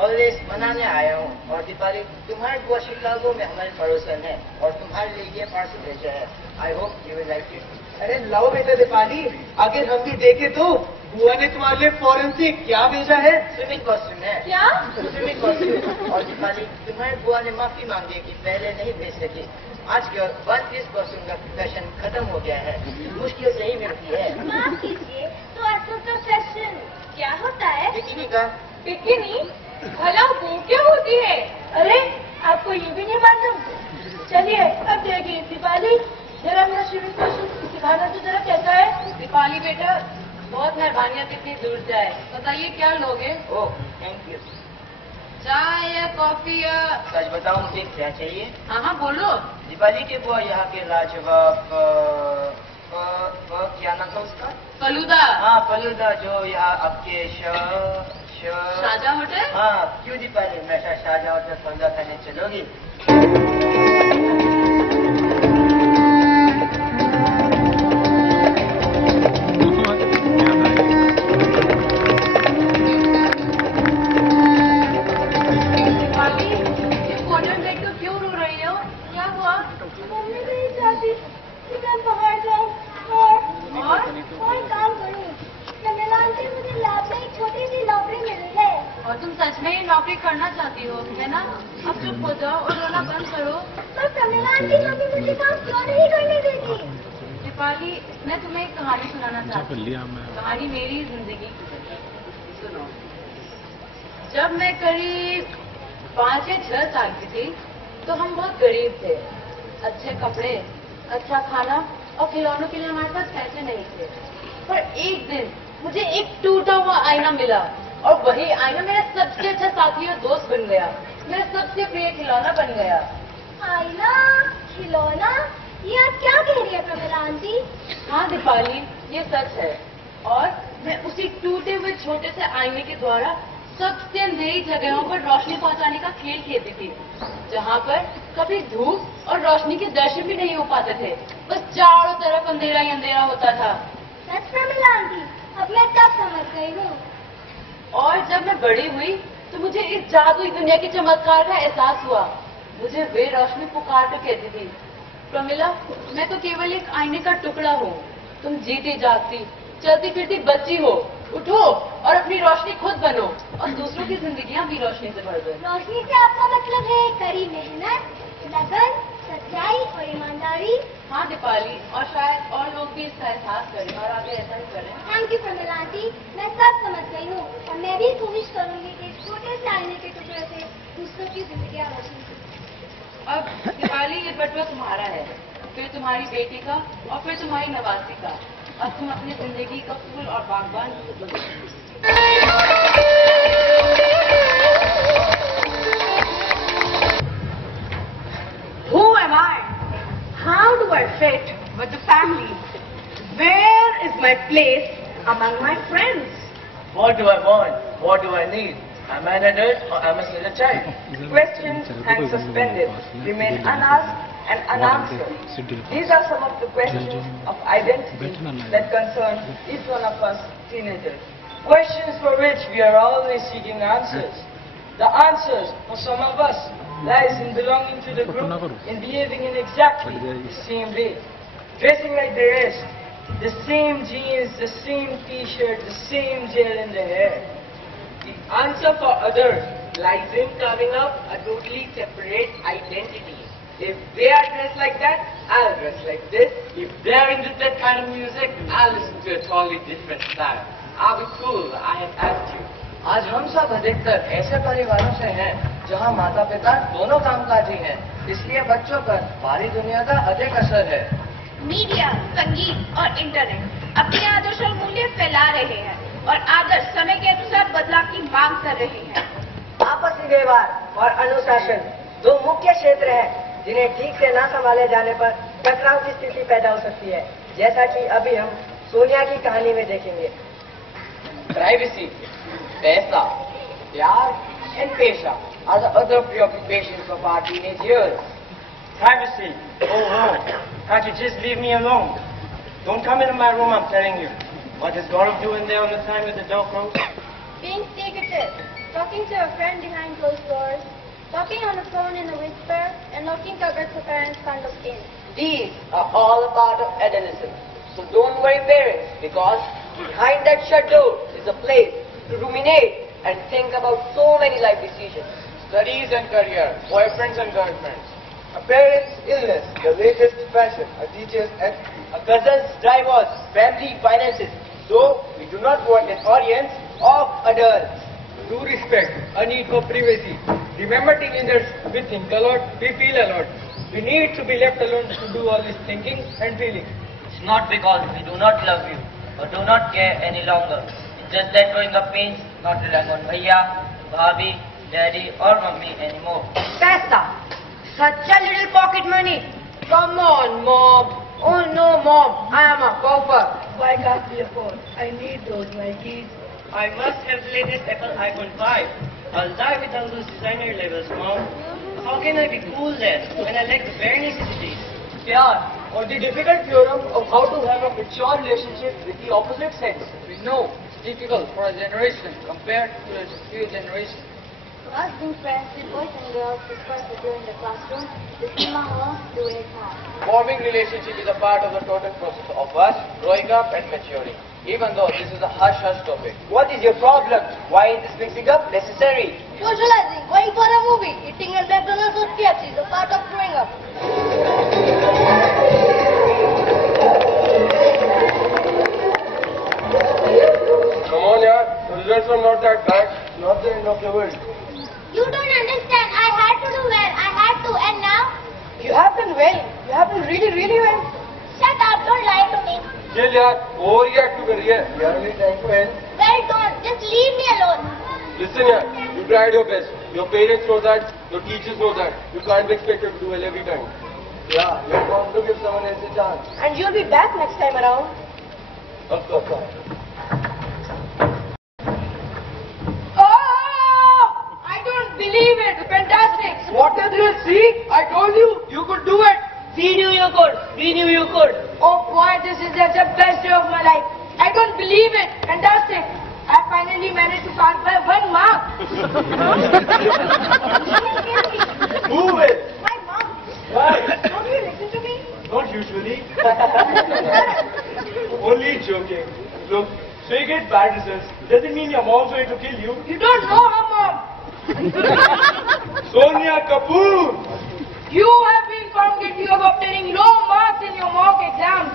Holidays मनाने आया हूँ और दीपाली तुम्हारे बुआ शिकागो में हमारे पड़ोसन है और तुम्हारे लिए ये पार्सल भेजा है। I hope you will like it. अरे लाओ बेटा दीपाली, अगर हम भी देखे तो बुआ ने तुम्हारे लिए फॉरेन से क्या भेजा है? स्विमिंग कॉस्ट्यूम है। क्या? Swimming costume. और दीपाली तुम्हारे बुआ ने माफी मांगी कि पहले नहीं भेज सकी। आज के वन पीस कॉस्ट्यूम का फैशन खत्म हो गया है, मुश्किल से ही मिलती है। माफ कीजिए, तो आजकल का फैशन क्या होता है? बिकिनी का। बिकिनी? भला वो क्या होती है? अरे आपको ये भी नहीं मालूम? चलिए अब देखिए दीपाली, जरा मेरा स्विमिंग कॉस्ट्यूम सिखाना तो जरा कैसा है। दीपाली बेटा, बहुत मेहरबानी आप इतनी दूर जाए। बताइए क्या लोगे? Oh thank you. चाय या कॉफी या? सच बताऊं मुझे क्या चाहिए? हाँ हाँ बोलो। दीपाली के बुआ यहाँ के लाजवाब क्या नाम था उसका? फलूदा। हाँ फलूदा, जो यहाँ आपके शाहजहाँ होटल। हाँ क्यों दीपाली, हमेशा शाहजहाँ होटल फलूदा खाने चलोगी? दीपाली, इस होटल में तो क्यों रो रही हो? क्या हुआ? मम्मी नहीं चाहती कि मैं बाहर जाऊँ और काम करूँ। कमला आंटी, मुझे लैब में एक छोटी सी नौकरी मिली है। और तुम सच में ये नौकरी करना चाहती हो, है ना? अब चुप हो जाओ और रोना बंद करो। पर कमला आंटी कभी मुझे काम क्यों नहीं करने देती? दीपाली, मैं तुम्हें एक कहानी सुनाना चाहती हूँ। कहानी मेरी जिंदगी की है। सुनो। जब मैं करीब 5 या 6 साल की थी तो हम बहुत गरीब थे। अच्छे कपड़े, अच्छा खाना और खिलौनों के लिए हमारे पास पैसे नहीं थे। पर एक दिन मुझे एक टूटा हुआ आईना मिला और वही आईना मेरा सबसे अच्छा साथी और दोस्त बन गया। मेरा सबसे प्रिय खिलौना बन गया। आईना, खिलौना, ये आप क्या कह रही है कमला आंटी? हाँ दीपाली, ये सच है। और मैं उसी टूटे हुए छोटे से आईने के द्वारा सबसे अंधेरी जगहों पर रोशनी पहुंचाने का खेल खेलती थी, जहाँ पर कभी धूप और रोशनी के दर्शन भी नहीं हो पाते थे। बस चारों तरफ अंधेरा ही अंधेरा होता था। सच कमला आंटी, अब मैं तब समझ गई हूँ। और जब मैं बड़ी हुई तो मुझे इस जादुई दुनिया के चमत्कार का एहसास हुआ। मुझे वे रोशनी पुकार कर कहती थी, प्रमिला, मैं तो केवल एक आईने का टुकड़ा हूँ। तुम जीती जागती चलती फिरती बच्ची हो। उठो और अपनी रोशनी खुद बनो और दूसरों की जिंदगियां भी रोशनी से भर दो। रोशनी से आपका मतलब है कड़ी मेहनत, लगन, सच्चाई और ईमानदारी। हाँ दीपाली, और शायद और लोग भी इसका एहसास करें और आगे ऐसा ही करें। थैंक यू कमला आंटी, मैं सब समझ गई हूँ और मैं भी कोशिश करूंगी कि छोटे से आईने के टुकड़े से दूसरों की जिंदगियां रोशनी से। अब दीपाली, ये बटुआ तुम्हारा है, फिर तुम्हारी बेटी का और फिर तुम्हारी नवासी का। अब तुम अपनी जिंदगी का फूल और बागबान बनो। Who am I? How do I fit with the family? Where is my place among my friends? What do I want? What do I need? Am I an adult or am I still a child? Questions hang suspended, remain unasked and unanswered. These are some of the questions of identity that concern each one of us teenagers. Questions for which we are always seeking answers. The answers for some of us lies in belonging to the group, in behaving in exactly the same way, dressing like the rest, the same jeans, the same t-shirt, the same gel in the hair. The answer for others lies in carving up a totally separate identity. If they are dressed like that, I'll dress like this. If they're into that kind of music, I'll listen to a totally different style. I'll be cool, I have asked you. आज हम सब अधिकतर ऐसे परिवारों से हैं जहां माता पिता दोनों कामकाजी हैं, इसलिए बच्चों पर बाहरी दुनिया का अधिक असर है। मीडिया, संगीत और इंटरनेट अपने आदर्श और मूल्य फैला रहे हैं और आदर्श समय के अनुसार बदलाव की मांग कर रहे हैं। आपसी व्यवहार और अनुशासन दो मुख्य क्षेत्र हैं जिन्हें ठीक से न संभाले जाने पर टकराव की स्थिति पैदा हो सकती है, जैसा कि अभी हम सोनिया की कहानी में देखेंगे। Privacy, पैसा, प्यार and पेशा are the other preoccupations of our teenage years. Privacy. Oh no. Can't you just leave me alone? Don't come into my room, I'm telling you. What is Gaurav doing there on the time that the dog crows? Being secretive, talking to a friend behind closed doors, talking on the phone in a whisper, and locking cupboards for parents can't obtain. These are all a part of adolescence. So don't worry, parents, because behind that shut door is a place to ruminate and think about so many life decisions. Studies and career, boyfriends and girlfriends. A parent's illness, the latest fashion, a teacher's attitude, A cousin's divorce, family finances. So, we do not want an audience Of adults. Due respect, a need for privacy. Remember, teenagers, we think a lot, we feel a lot. We need to be left alone to do all this thinking and feeling. It's not because we do not love you or do not care any longer. It's just that growing up means not relying on bhaiya, bhabhi, daddy or mummy anymore. Paisa. Such a little pocket money. Come on, Mom. Oh no, Mom. I am a pauper. Why can't we afford? I need those Nikes. I must have the latest Apple iPhone 5. I'll die without those designer labels, Mom. How can I be cool then when I lack the bare necessities? Pyar, or the difficult theorem of how to have a mature relationship with the opposite sex. We know it's difficult for a generation compared to a few generations. For us being friends with boys and girls is perfect during the classroom, the cinema hall, the way it's hard. Forming relationship is a part of the total process of us growing up and maturing. Even though this is a hush-hush topic. What is your problem? Why is this mixing up necessary? Socializing, going for a movie, eating at McDonald's or KFC is a part of growing up. Come on, yaar. The results are not that bad. Not the end of the world. You don't understand. I had to do well. I had to. And now? You have done well. You have done really, really well. Shut up. Don't lie to me. Chill, yaar. Overreact to कर रही है. We are only trying to help. Well, don't. Just leave me alone. Listen, yaar. You tried your best. Your parents know that. Your teachers know that. You can't be expected to do well every time. Yeah, you're bound to give someone else a chance. And you'll be back next time around. Of course. Oh! I don't believe it. Fantastic. What did you see? I told you, you could do it. We knew you could. We knew you could. Oh boy, this is the best day of my life. I don't believe it. Fantastic. I finally managed to pass by 1 mark. Who will? My mom. Why? Don't you listen to me? Not usually. Only joking. Look, so you get bad results. Doesn't mean your mom's going to kill you. You don't know her mom. Sonia Kapoor! You have been found guilty of obtaining low marks in your mock exams.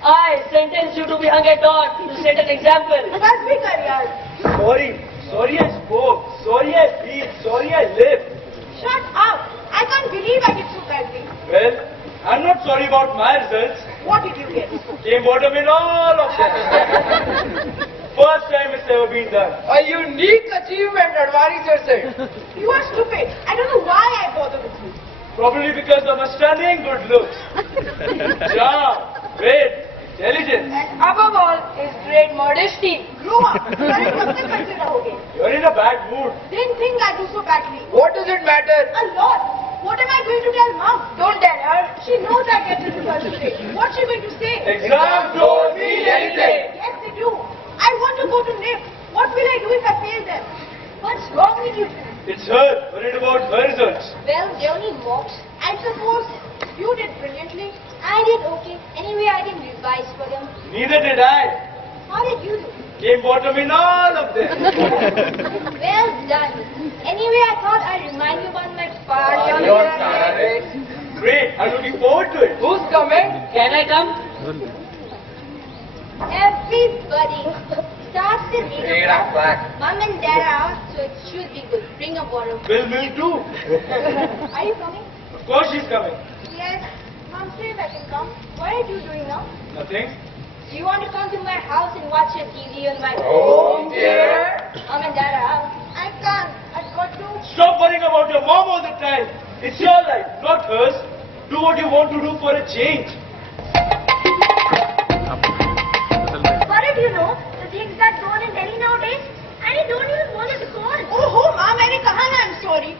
I sentence you to be hung at dawn to set an example. Bas bhi kar yaar. Sorry I spoke. Sorry I feel. Sorry I live. Shut up. I can't believe I did so badly. Well, I'm not sorry about my results. What did you get? Came bottom in all of them. First time it's ever been done. A unique achievement, Advani sir said. You are stupid. I don't know why I bother with you. Probably because of my stunning good looks. Charm, wit, intelligence. And above all is great modesty. Grow up. You're You're in a bad mood. Didn't think I do so badly. What does it matter? A lot. What am I going to tell Mom? Don't tell her. She knows I get into first today. What's she going to say? Exams don't mean anything. Yes, they do. I want to go to NIP. What will I do if I fail them? What's wrong with you? It's her. Worried about her results. Well, they only mocked. I suppose you did brilliantly. I did okay. Anyway, I didn't revise for them. Neither did I. How did you do? Came bottom in all of them. Well done. Anyway, I thought I'd remind you about my party. Great. I'm looking forward to it. Who's coming? Can I come? Everybody starts in 8 o'clock. back. Mom and Dad are out, so it should be good. Bring a bottle. Will me too. Are you coming? Of course she's coming. Yes. Mom says I can come. What are you doing now? Nothing. Do you want to come to my house and watch your TV on my Oh dear. Mom and Dad are out. I can't. I've got to. Stop worrying about your mom all the time. It's your life, not hers. Do what you want to do for a change. What did you know? The things that go on in Delhi nowadays? And you don't even want to go on. Oh, Mom, मैंने कहा ना I'm sorry.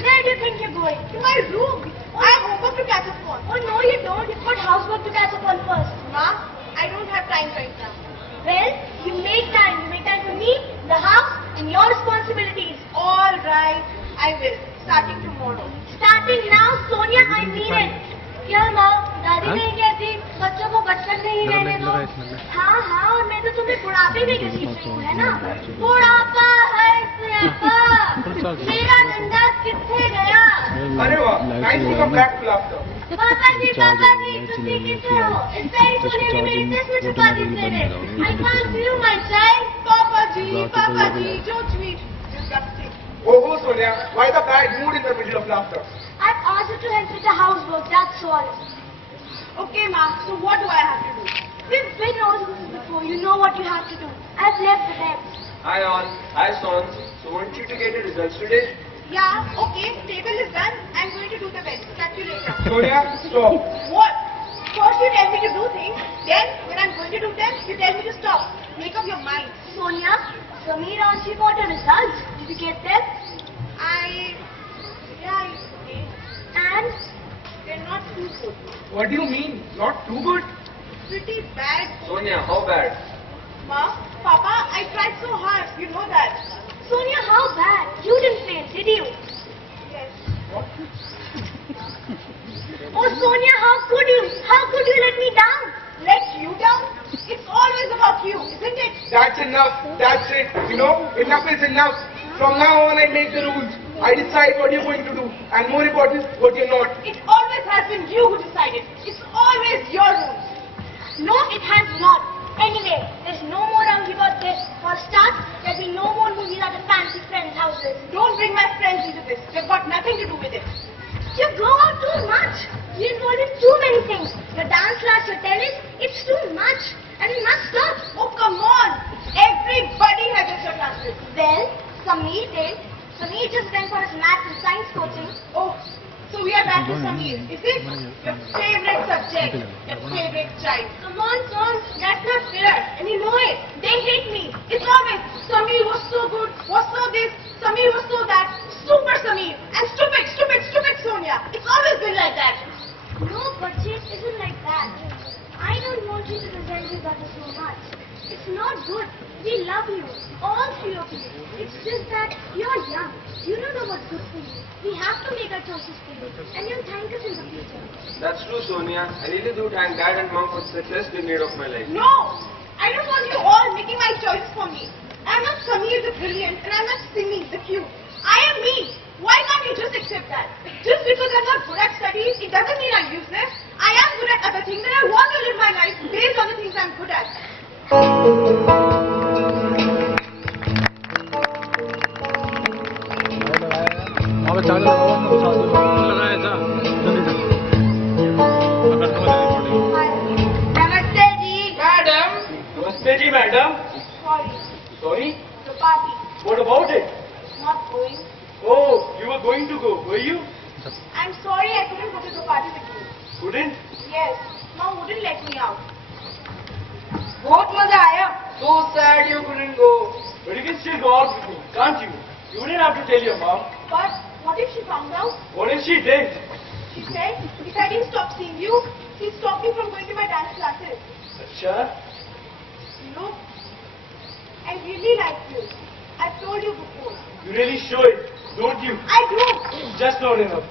Where do you think you're going? To my room. I have homework to catch up on. Oh, no, you don't. You've got housework to catch up on first. Mom, I don't have time right now. Well, you make time. You make time for me, the house, and your responsibilities. All right, I will. Starting tomorrow. Starting now, Sonia, I mean it. क्या माँ, दादी नहीं कहती बच्चों को बचपन में ही रहने दो? हाँ हाँ, और मैं तो तुम्हें बुढ़ापे में घसीट रही हूँ, है ना? बुढ़ापा है मेरा डंडा किथे गया? अरे वाह, nice to come back to laughter. पापा जी, तुम किथे हो? इस सारी सोने में मेरी किस्मत छुपा दी तेरे. I can't feel my child. Papa ji, don't sweet. Disgusting. Oh, Sonia, why the bad mood in the middle of laughter? I've asked you to help with the housework, that's all. Okay, Ma, so what do I have to do? We've been over this before, you know what you have to do. I've left the bed. Hi all, hi Sons. So want you to get the results today? Yeah, okay, table is done. I'm going to do the bed. Catch you later. Sonia, stop. What? First you tell me to do things, then when I'm going to do them, you tell me to stop. Make up your mind. Sonia, Samir asked you for the results. Did you get them? Yeah, I did. And? They're not too good. What do you mean? Not too good? Pretty bad. Sonia, how bad? Ma, Papa, I tried so hard. You know that. Sonia, how bad? You didn't fail, did you? Yes. What? Oh, Sonia, how could you? How could you let me down? Let you down? It's always about you, isn't it? That's enough. That's it. You know, enough is enough. From now on, I make the rules. I decide what you're going to do. And more important, what you're not. It always has been you who decided. It's always your rules. No, it has not. Anyway, there's no more arguing about this. For a start, there'll be no more movies at the fancy friends' houses. Don't bring my friends into this. They've got nothing to do with it. You go out too much. You involve in too many things. Your dance class, your tennis, it's too much. And it must stop. Oh, come on. Everybody has extra classes. Well, Samir did. Samir just went for his maths and science coaching. Oh, so we are back to Samir, is it? Your favorite subject, your favorite child. Come on, son. That's not fair. And you know it. They hate me. It's always, Samir was so good, was so this, Samir was so that, super Samir, and stupid Sonia. It's always been like that. No, but it isn't like that. I don't want you to resent your brother so much. It's not good. We love you, all three of you. It's just that you're young. You don't know what's good for you. We have to make our choices for you, and you'll thank us in the future. That's true, Sonia. I really do thank Dad and Mom for the success they made of my life. No, I don't want you all making my choices for me. I'm not Samir the brilliant, and I'm not Simi the cute. I am me. Why can't you just accept that? Just because I'm not good at studies, it doesn't mean I'm useless. I am good at other things, and I want to live my life based on the things I'm good at. Namaste ji. Madam! Namaste ji, madam. Sorry, Sorry? the party. What about it? Not going. Oh, you were going to go, were you? I'm sorry I couldn't go to the party with you. Couldn't? Yes, Mom wouldn't let me out. बहुत मजा आया. So sad you couldn't go. But you can still go out with me, can't you? You wouldn't have to tell your mom. But what if she found out? What if she did? She said, if I didn't stop seeing you, she'd stop me from going to my dance classes. Acha? Look, I really like you. I've told you before. You really show it, don't you? I do. Just not enough.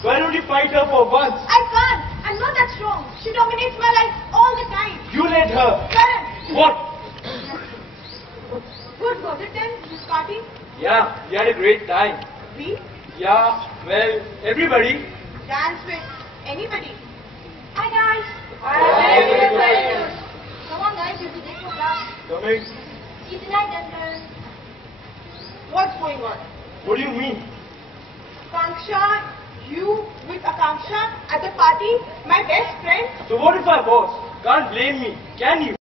Why don't you fight her for once? I can't. I'm not that strong. She dominates my life all the time. You let her. Karan, What? good was it then, this party? Yeah, we had a great time. We Yeah, well, everybody. dance with anybody. Hi guys. Hi. Come on guys, you have to take for class. Coming. See you tonight then, Karan. What's going on? What do you mean? Akanksha, you with Akanksha at the party, my best friend. So what if I was? Can't blame me, can you?